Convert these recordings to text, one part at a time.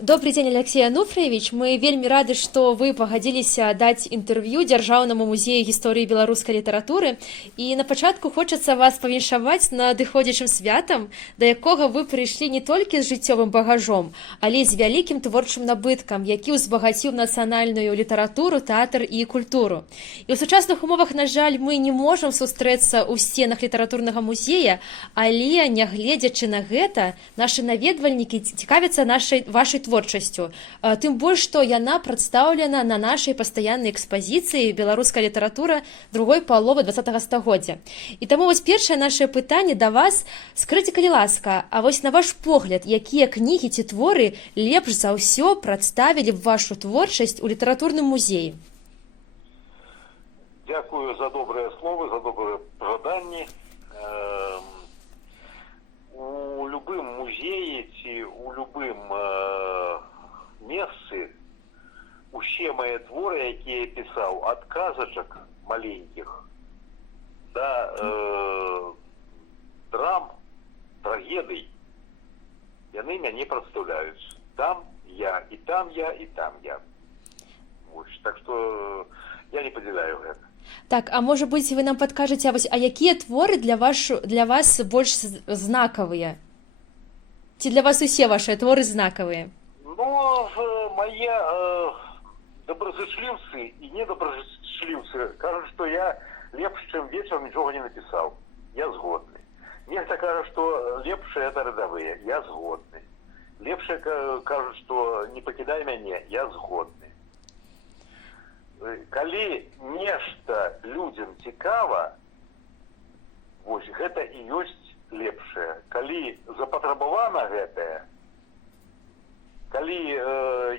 Добрый дзень, Алексей Ануфриевич. Мы вельмі рады, што вы пагадзіліся даць інтэрв'ю дзяржаўнаму музею гісторыі беларускай літаратуры. І на пачатку хочацца вас павіншаваць надыходзячым святам, да якога вы прыйшлі не толькі з жыццёвым багажом, але з вялікім творчым набыткам, які ўзбагаціў нацыянальную літаратуру, тэатр і культуру. І ў сучасных умовах, на жаль, мы не можам сустрэцца ў сценах літаратурнага музея, але, нягледзячы на гэта, нашы наведвальнікі цікавяцца вашай творчасцю. Тым больш, што яна прадстаўлена на нашай пастаяннай экспазіцыі «Беларуская літаратура другой паловы 20-го стагоддзя». І таму вось першае нашае пытанне да вас. Скажыце, калі ласка, а вось на ваш погляд, якія кнігі ці творы лепш за ўсё прадставілі б вашу творчасць у літаратурным музеі? Дякую за добрыя словы, за добрыя пажаданні. У любым музеі ці у любым месцы усе мае творы, якія я пісаў, ад казачак маленькіх да драм, трагедый, яны мяне прадстаўляюць. Там я, і там я, і там я. Так што я не падзяляю гэта. Так, а можа быць, вы нам падкажаце, а якія творы для вас больш знакавыя? Ці для вас усе вашыя творы знакавыя? Ну, мае добразычліўцы і недобразычліўцы кажуць, што я лепш, чым вечар, нічога не напісаў. Я згодны. Нехта кажа, што лепшыя это радавыя. Я згодны. Лепшыя кажуць, што не пакідай мяне. Я згодны. Калі нешта людзям цікава, вось гэта і ёсць лепшае. Калі запатрабавана гэтае, калі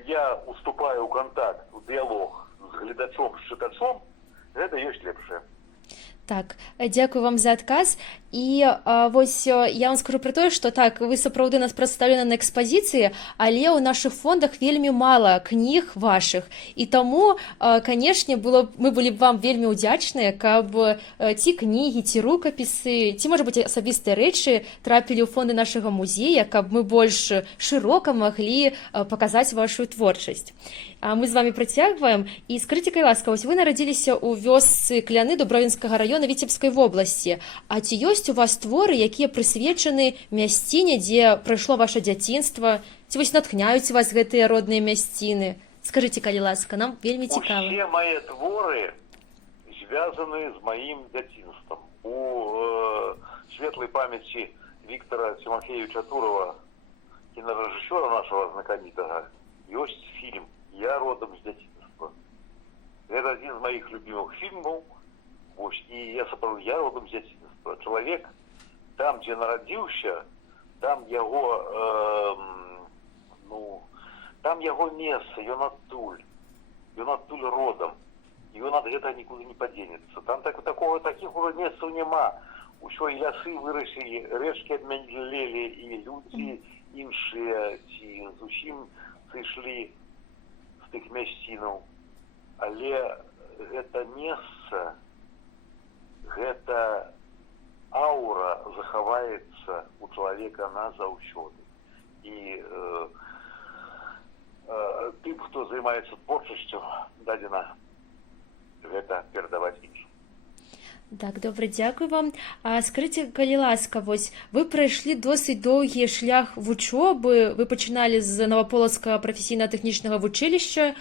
я уступаю ў кантакт, у дыялог з гледачом, з чытачом, гэта ёсць лепшае. Так, дзякую вам за адказ. І вось я вам скажу пра тое, што так, вы сапраўды нас прадстаўлены на экспазіцыі, але ў нашых фондах вельмі мала кніг вашых. І таму, канешне, мы былі б вам вельмі ўдзячныя, каб ці кнігі, ці рукапісы, ці, можа быць, асабістыя рэчы трапілі ў фонды нашага музея, каб мы больш шырока маглі паказаць вашу творчасць. А мы з вами працягваем. І скажыце, калі ласка, вось вы нарадзіліся ў вёсцы Кляны Дубровінскага района Віцебскай вобласці. А ці ёсць у вас творы, якія прысвечаны мясціне, дзе прайшло ваше дзяцінства? Ці вось натхняюць вас гэтыя родныя мясціны? Скажыце, калі ласка, нам вельмі цікава. Усе мае творы звязаны з маім дзяцінствам. У светлай памяці Віктора Тимофеевича Турова, кінарэжысёра нашего знакамітага, ёсць фільм «Я родом з дзяцінства». Это один з моих любимых фильмов. И я сапраўды, я родом з дзяцінства. Чалавек там, дзе нарадзіўся, там яго там яго месца, ён адтуль родам. Ён ад гэтага нікуды не падзенецца. Там такіх ужо месцаў няма. Усё і лясы вырасілі, рэчкі адмянілелі, і людзі іншыя ці зусім сышлі з тых мясцінаў. Але гэта месца, гэта аура захаваецца у чалавека назаўсёды. І тым, хто займаецца творчасцю, дадзена гэта перадаваць іншым. Так, добра, дзякую вам. А скажыце, калі ласка, вось вы прайшлі досыць доўгі шлях вучобы, вы пачыналі з Новаполацкага прафесійна-тэхнічнага вучылішча,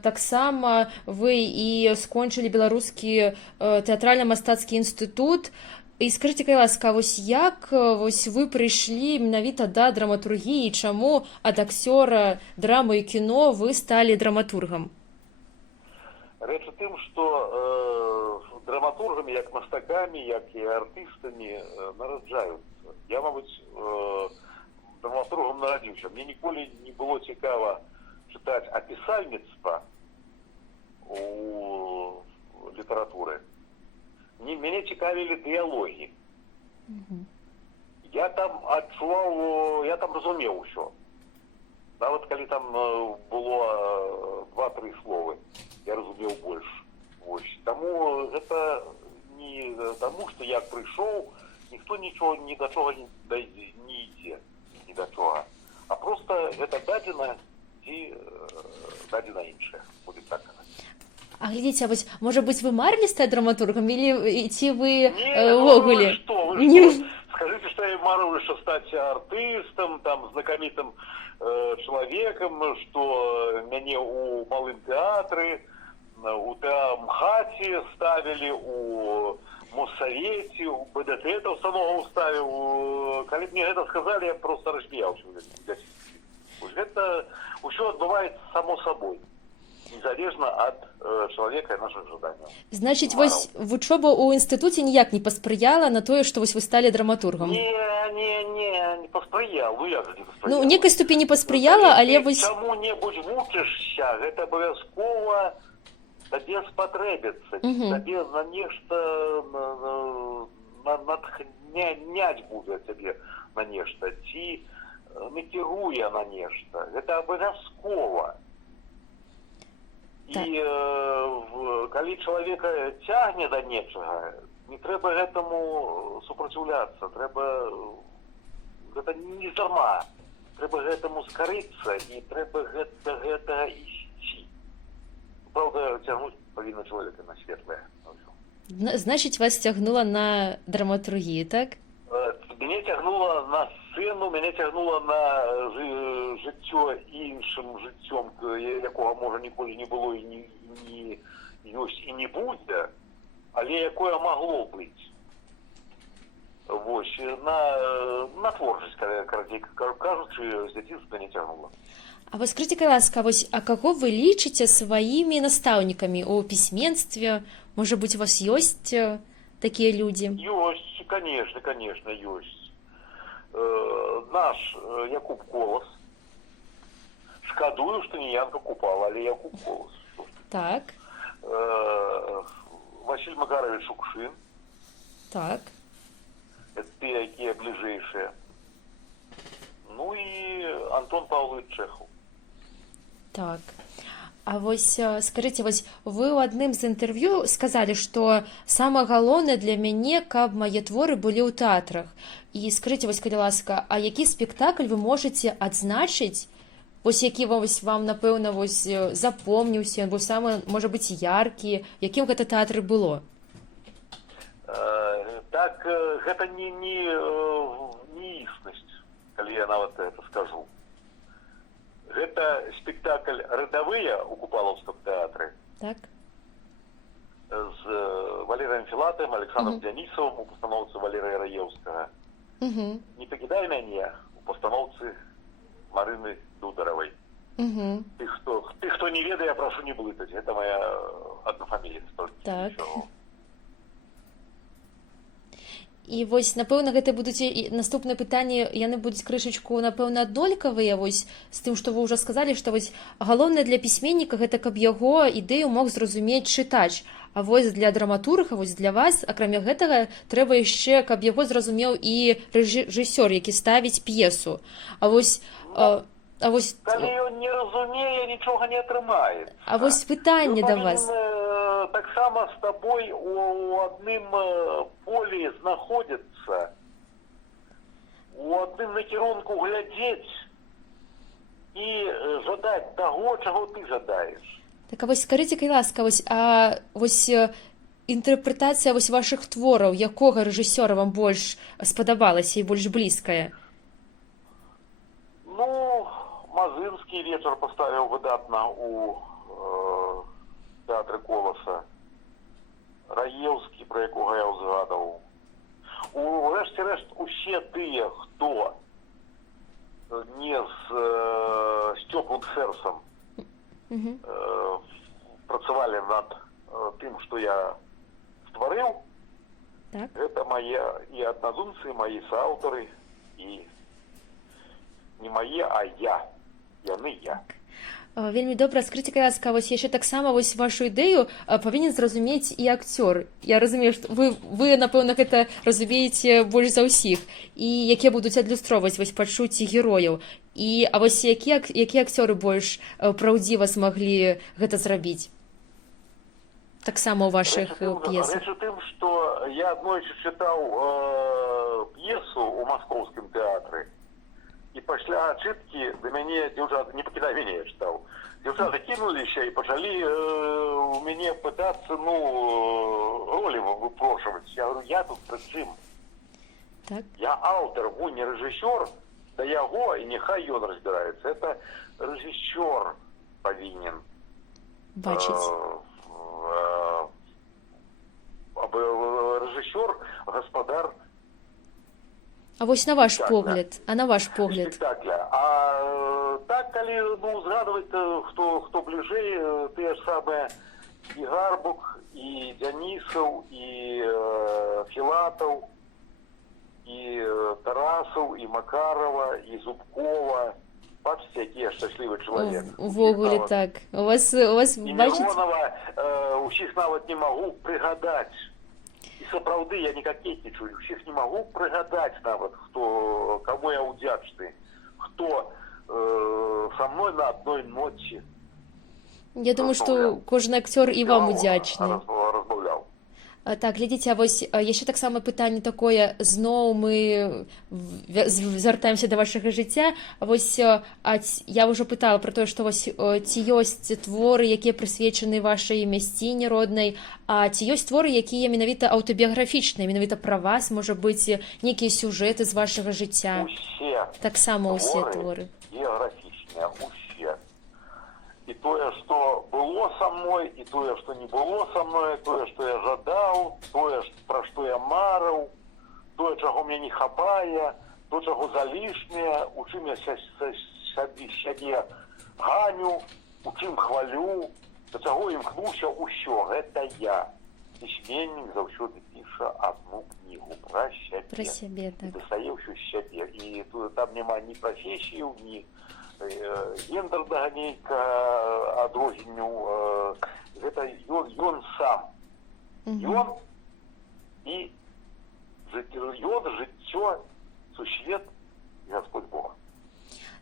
таксама вы і скончылі Беларускі тэатральна-мастацкі інстытут. І скажыце, калі ласка, вось як вы прыйшлі менавіта да драматургіі, чаму ад акцёра драмы і кіно вы сталі драматургам? Рэч у тым, што драматургамі, як мастакамі, як і артыстамі нараджаюцца. Я, мабыць, драматургам нарадзіўся. Мне ніколі не было цікава чытаць апісальніцтва у літаратуры. Мяне цікавілі дыялогі. Я там адчуваў, я там разумеў усё. Нават калі там было 2-3 словы, я разумеў больш. Таму гэта не таму, што я прыйшоў, ніхто нічого ні да чого не ідзе, ні да чого. а просто гэта дадзена ці дадзена іншая, будзе так казаць. А глядзіце, вось, можа быць, вы марылі стаць драматургам, или ці вы Не, увогуле? вы что? Не. Скажите, что я марю, что стать артистом, там, знакомитым человеком, что меня у Малым театре, у МХАТе ставили, у Моссовете, у БДТ это установку ставил. Когда мне это сказали, я просто рассмеялся. Это все отбывается само собой. Незалежно от человека и наших ожиданий. Значить, вось вучоба ў інстытуце ніяк не паспрыяла на тое, што вось вы сталі драматургам? Не паспрыял. Ну, як же не паспрыял? Ну, у некай ступені паспрыяла, але вось... Чаму-небудзь вучышся, гэта абавязкова табе спатрэбіцца. Табе на нешта натхняць будзе цябе на нешта, ці накіруе на нешта. Гэта абавязкова. І калі чалавека цягне да нечага, не трэба гэтаму супраціўляцца, трэба гэта не здарма, трэба гэтаму скарыцца і трэба гэта ісці. Праўда, цягнуць павінна чалавека на светлае. Значыць, вас цягнула на драматургію, так? Мяне цягнула на сцэну, мяне цягнула на жыццё іншым жыццём, якога, можа, ніколі не было і не ёсць і не будзе, але якое магло быць. Вось, на творчасць, карацей кажучы, з дзяцінства не цягнула. А вось скажыце, ласка, вось, а каго вы лічыце сваімі настаўнікамі ў пісьменстве? Можа быць, у вас ёсць такія людзі? Ёсць, конечно, ёсць. Наш Якуб Колас. Шкадую, што не Янка Купала, але Якуб Колас. Так. Васіль Макарович Шукшин. Так. Это тыя, якія бліжэйшыя. Ну і Антон Павлович Чехов. Так. А вось скажыце, вось вы ў адным з інтэрв'ю сказалі, што самае галоўнае для мяне, каб мае творы былі ў тэатрах. І скажыце, вось, калі ласка, а які спектакль вы можаце адзначыць, вось які вам, напэўна, вось запомніўся, вось самы, можа быць, яркі, якім гэта тэатры было? Так, гэта не існасць, калі я нават это скажу. Гэта спектакль «Родовые» у Купаловском театре. Так. С Валерием Филатовым, Александром Дионисовым у постановцы Валерия Раевского. «Не покидай меня» у постановцы Марины Дударовой. Ты кто не ведает, я прошу не блытать. Это моя однофамилица. Так. І вось, напэўна, гэта будуць і наступнае пытанне, яны будуць крышачку, напэўна, аднолькавыя, вось, з тым, што вы ўжо сказалі, што вось галоўнае для пісьменніка гэта, каб яго ідэю мог зразумець чытач. А вось для драматурга, вось для вас, акрамя гэтага, трэба яшчэ, каб яго зразумеў і рэжысёр, які ставіць п'есу. А вось... Калі ён не разумее, нічога не атрымаецца. А вось пытанне да вас. Таксама з табой у адным полі знаходзіцца, у адным накірунку глядзець і жадаць таго, чаго ты жадаеш. Так, а вось скажыце, калі ласка, вось інтэрпрэтацыя вось вашых твораў, якога рэжысёра вам больш спадабалася і больш блізкая? Ну, Мазырскі вечар паставіў выдатна у тэатры Раевскі, про якога я ўзгадаў. Урэшце-рэшт, усе тыя, хто не з цёплым сэрцам працавалі над тым, што я стварыў, гэта мае і аднадумцы, маі сааўтары, і не мае, а я. Яны я. Вельмі добра. Скажыце, калі ласка, вось яшчэ таксама вось вашу ідэю павінен зразумець і акцёр. Я разумею, што вы, напэўна, гэта разумееце больш за ўсіх. І якія будуць адлюстроўваць вось пачуцці герояў. А вось якія акцёры больш праўдзіва змаглі гэта зрабіць? Таксама ў вашых п'есах. Рэч у тым, што я аднойчы чытаў п'есу ў Маскоўскім тэатры. і пасля ачыткі да мяне дзяўчаты, не пакідай мяне, я чытаў, дзяўчаты кінуліся і пачалі у мяне пытацца, ролі выпрошваць. Я говорю, я тут пры чым? Так. Я аўтар, вы не рэжысёр, да яго, і няхай ён разбіраецца. Это рэжысёр павінен Бачыць. Рэжысёр, гаспадар А вось на ваш спектакля. погляд, Спектакля. А так, калі згадваць, хто бліжэй, тыя ж самыя і Гарбук, і Дзянісаў, і Філатаў, і Тарасаў, і Макарова, і Зубкова. Бачыце, які я шчаслівы чалавек. Увогуле так. У вас І бачыць? Миронова усіх нават не магу прыгадаць. І сапраўды я не какетнічаю, усіх не магу прыгадаць нават, каму я ўдзячны, хто са мной на адной ноце. Я думаю, што кожны акцёр і вам удзячны. Разбаўляў. Так, глядзіце, а вось яшчэ таксама пытанне такое, зноў мы звяртаемся да вашага жыцця. Вось я ўжо пытала пра тое, што вось ці ёсць творы, якія прысвечаны вашай мясціне роднай, а ці ёсць творы, якія менавіта аўтабіяграфічныя, менавіта пра вас, можа быць, нейкія сюжэты з вашага жыцця? Усе Таксама ўсе творы. Біяграфічныя, усе. І тое, што было са мной, і тое, што не было са мной, тое, што я жадаў, тое, пра што я марыў, тое, чаго мне не хапае, то, чаго залішняе, у чым я сябе ганю, у чым хвалю, да чаго імкнуся, усё, гэта я. Пісьменнік заўсёды піша адну кнігу пра сябе. Пра сябе, так. І дастае ўсё з сябе. І там няма ні прафесіяў, ні гендернага нейкага адрозненню. Гэта ён сам. Ён і жыццё, сусвет і Гасподь Бог.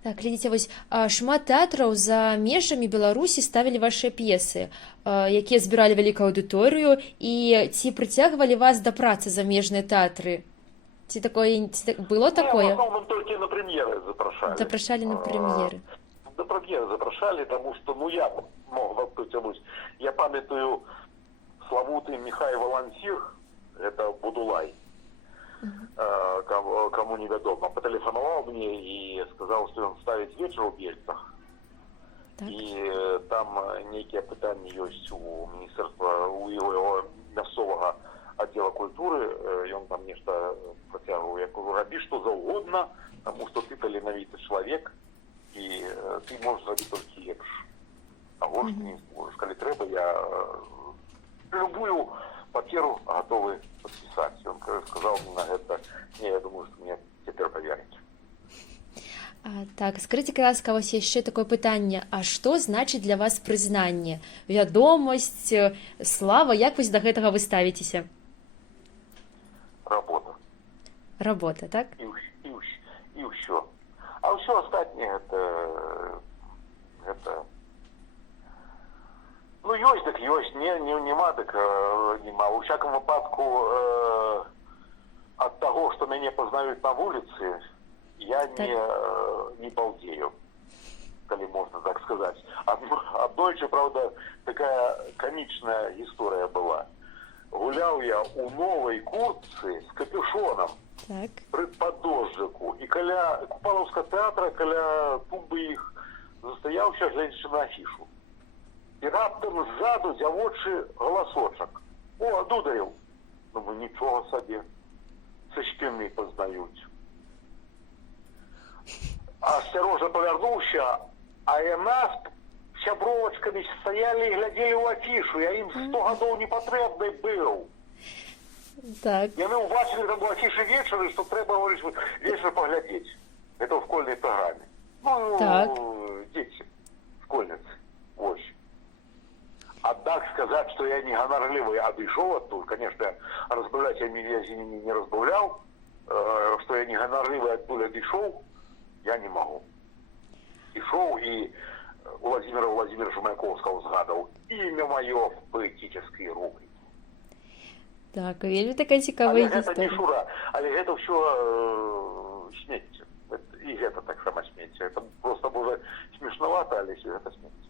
Так, глядзіце, вось шмат тэатраў за межамі Беларусі ставілі вашыя п'есы, якія збіралі вялікую аўдыторыю, і ці прыцягвалі вас да працы замежныя тэатры? Ці было такое? В основном толькі на прэм'еры запрашалі. Запрашалі на прэм'еры. На прэм'еры запрашалі, таму што, я мог вось, я памятаю славуты Міхай Валансір, гэта Будулай, кому невядома, патэлефанаваў мне і сказаў, што ён ставіць вечар у Бельцах. І там нейкія пытанні ёсць у міністэрства, у яго мясцовага аддзела культуры, ён там нешта працягваў, я кажу, рабі што заўгодна, таму што ты таленавіты чалавек, і ты можаш зрабіць толькі лепш. Таго ж не зможаш. Калі трэба, я любую паперу гатовы падпісаць. Ён сказаў мне на гэта, я думаю, што мне цяпер паверыць. Так, скажыце, ласка, вось яшчэ такое пытанне, а што значыць для вас прызнанне? Вядомасць, слава, як вось да гэтага вы ставіцеся? Работа. Работа, так? І ўсё. А ўсё астатняе гэта ёсць, так ёсць, нема, так нема. У всяком выпадку ад таго, што мяне пазнаюць на вуліцы, я не балдею, калі можна так сказаць. Аднойчы, правда, такая камічная гісторыя была. Гуляў я у новай куртцы з капюшонам пры паддожджыку, і каля Купалаўскага тэатра, каля тумбы іх, застаяўся гледзячы на афішу. І раптам ззаду дзявочы галасочак. О, Дударев! Думаю, нічога сабе. Са спіны пазнаюць. Асцярожна павярнуўся, а яна з сябровачкамі стаялі і глядзелі ў афішу. Я ім 100 гадоў не патрэбны быў. Так. Яны ўбачылі там у афішы вечары, што трэба вечар паглядзець. Гэта ў школьнай праграме. Дзеці, школьніцы. Вось. Аднак сказаць, што я не ганарлівы адышоў адтуль, конечно, разбаўляць я не разбаўляў, што я не ганарлівы адтуль адышоў, я не магу. Ішоў і Владимира Владимировича Маяковского згадаў імя маё в паэтической рубрике. Так, вельмі такая цікавая гісторыя. Але гэта не шура, але гэта ўсё смецце. і гэта таксама смецце. Это просто можа смешнавата, але гэта смецце.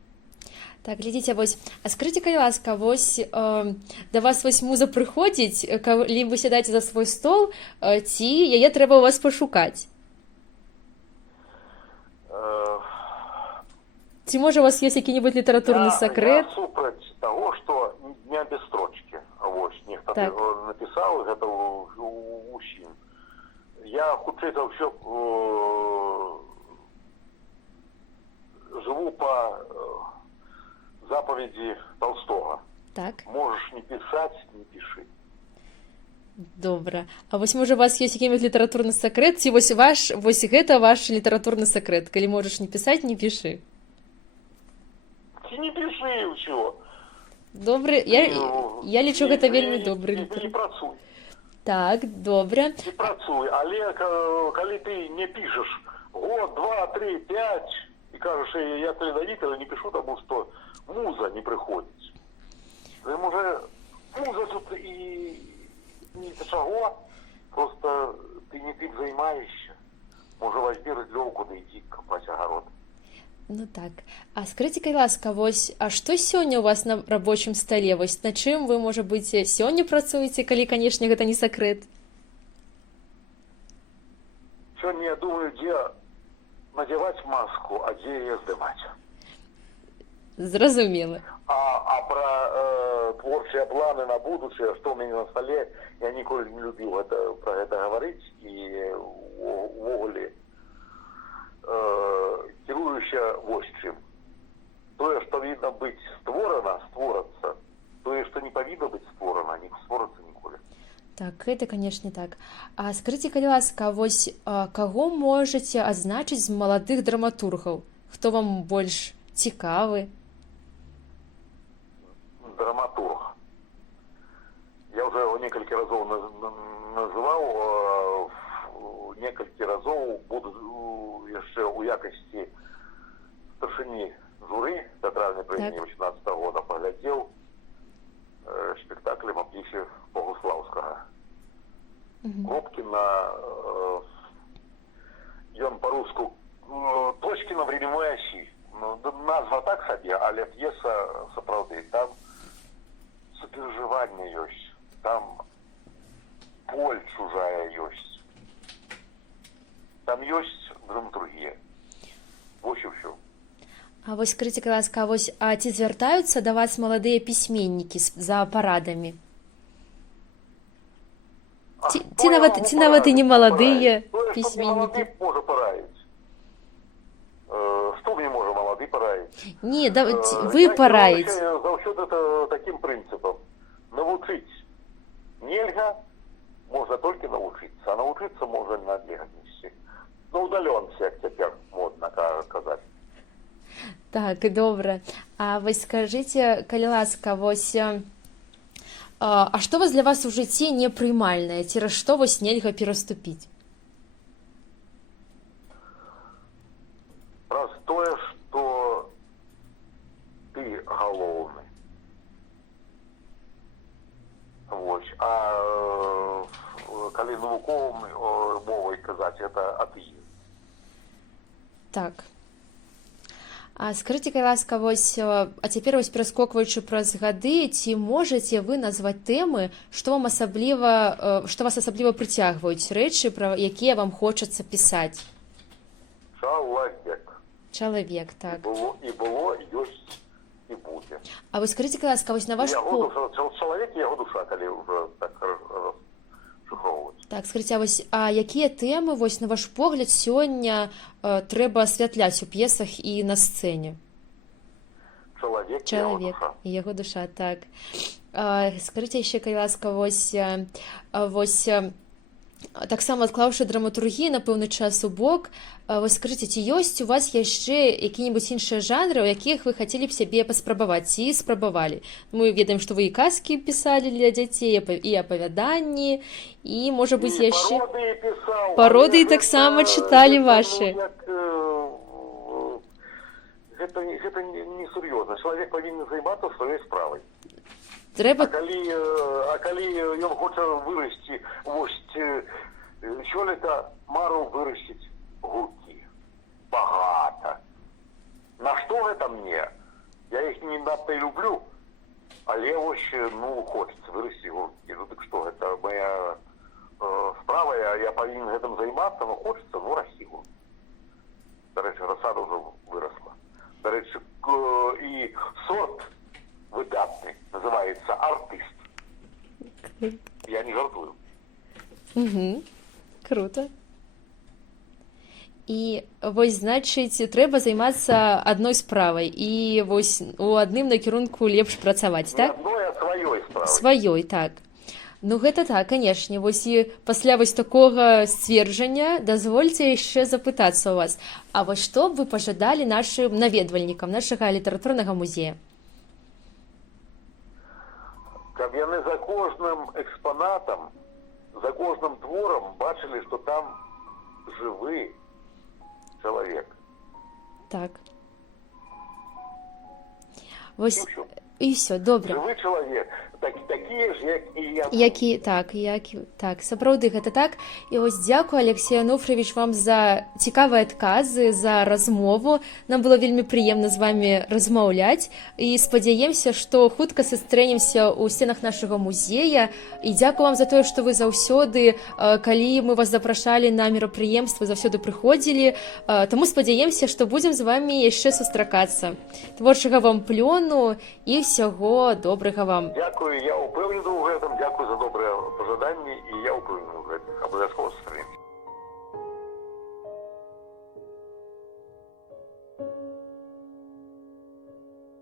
Так, глядзіце, вось, а скажыце, калі ласка, вось да вас вось муза прыходзіць, калі вы сядаеце за свой стол, ці яе трэба ў вас пашукаць? Ці можа у вас ёсць які-небудзь літаратурны сакрэт? Я супраць таго, што не без строчкі. Вось, нехта Так. напісаў, гэта ўсім. Я хутчэй за ўсё жыву па запаведзі Толстога. Так, Можаш не пісаць, не пішы. добра. А вось, можа, у вас ёсць які-небудзь літаратурны сакрэт, ці вось гэта ваш літаратурны сакрэт, калі можаш не пісаць, не пішы? Ці не пішы ўсё. Добры, я лічу гэта вельмі добры Не літаратур. працуй. Так, добра. Не працуй, але калі ты не пішаш год, 2, 3, 5 і кажаш, я талановіты, але не пішу, таму што муза не прыходзіць. Можа, муза тут і ні да чаго, просто ты не тым займаешся. Можа, возьми рыдлёўку, да ідзі капаць агарод. Ну так. А скажыце, калі ласка, вось, а што сёння у вас на рабочым стале? Вось на чым вы, можа быць, сёння працуеце, калі, канешне, гэта не сакрэт? Сёння я думаю, дзе надзяваць маску, а дзе яе здымаць. Зразумела. А пра творчыя планы на будучае, што ў мяне на стале, я ніколі не любіў пра гэта гаварыць і увогуле кіруюся вось чым. Тое, што павінна быць створана, створацца. Тое, што не павінна быць створана, не створацца ніколі. Так, гэта, канешне, так. А скажыце, калі ласка, вось каго можаце адзначыць з маладых драматургаў? Хто вам больш цікавы? Драматург. Я ўжэ его некалькі разоў называў, некалькі разоў буду яшчэ ў якасці старшыні журы тэатральнай прэміі 18 года паглядзеў спектаклем о п'есе Богуслаўскага. Кропкіна, ён па-руску Точкіна временной осі. Назва так сабе, але п'еса сапраўды. Там сопереживание ёсць, там боль чужая ёсць, там ёсць драматургія. Вось і ўсё. А вось скажыце, калі ласка, вось, а ці звяртаюцца да вас маладыя пісьменнікі за парадамі? Ці нават і не маладыя пісьменнікі? Хто можа параіць? Што мне можа малады параіць? Не, вы параіць. Заўсёды такім прынцыпам. Навучыць нельга, можна толькі навучыцца, а навучыцца можна на бегнасці. На удаленцы, як цяпер модна казаць. Так, добра. А вось скажыце, калі ласка, вось, а што вас для вас у жыцці непрымальнае? Цераз што вось нельга пераступіць? Праз тое, што ты галоўны. Вось. А калі навуковым мовай казаць, гэта атэізм. Так. А скажыце, калі ласка, вось, а цяпер вось пераскокваючы праз гады, ці можаце вы назваць тэмы, што вас асабліва прыцягваюць, рэчы, пра якія вам хочацца пісаць? Чалавек, так. І было, ёсць, і будзе. А вы скажыце, калі ласка, вось на ваш погляд... Чалавек і яго душа, калі ўжо так шухоўваць. Так, скажыце, а якія тэмы, вось, на ваш погляд, сёння трэба асвятляць у п'есах і на сцэне? Чалавек і яго душа, так. Скажыце яшчэ, калі ласка, вось, таксама адклаўшы драматургію на пэўны час у бок, вось скажыце, ці ёсць у вас яшчэ які-небудзь іншыя жанры, у якіх вы хацелі б сябе паспрабаваць, ці спрабавалі? Мы ведаем, што вы і казкі пісалі для дзяцей, і апавяданні, і, можа быць, яшчэ... Пародыі таксама чыталі вашы. Гэта не сур'ёзна. Чалавек павінен займацца сваёй справай. Трэба... А калі ён хоча вырасці, вось, сёлета марыў вырасціць гуркі. багата. На што гэта мне? Я іх не надта і люблю, але вось, ну, хочацца вырасці гурткі. Ну, дык што, гэта моя справа, я павінен гэтым займацца, но хочацца, ну, расці гурткі. Дарэчы, расада ўжо вырасла. Дарэчы, і сорт выдатны, называецца артыст. Я не жартую. Угу. Круто. І вось, значыць, трэба займацца адной справай і вось у адным накірунку лепш працаваць, так? Не адной, а сваёй справай. Сваёй, так. Ну гэта так, канешне. Вось і пасля вось такога сцверджання дазвольце яшчэ запытацца ў вас. А вось што б вы пажадалі нашым наведвальнікам нашага літаратурнага музея? Каб яны за кожным экспанатам, за кожным творам бачылі, што там жывы чалавек. Так. Вось І ўсё. і ўсё, добра. Жывы чалавек, такія ж, як і я. Так, сапраўды гэта так. І вось дзякую, Алексей Ануфрыевіч, вам за цікавыя адказы, за размову. Нам было вельмі прыемна з вами размаўляць і спадзяемся, што хутка сустрэнемся ў сценах нашага музея. І дзякую вам за тое, што вы заўсёды, калі мы вас запрашалі на мерапрыемствы, заўсёды прыходзілі. Таму спадзяемся, што будзем з вами яшчэ сустракацца. Творчага вам плёну і ўсяго добрага вам. Дякую, я ўпэўнены ў гэтым, дзякую за добрыя пажаданні, і я ўпэўнены ў гэтым. Абавязкова.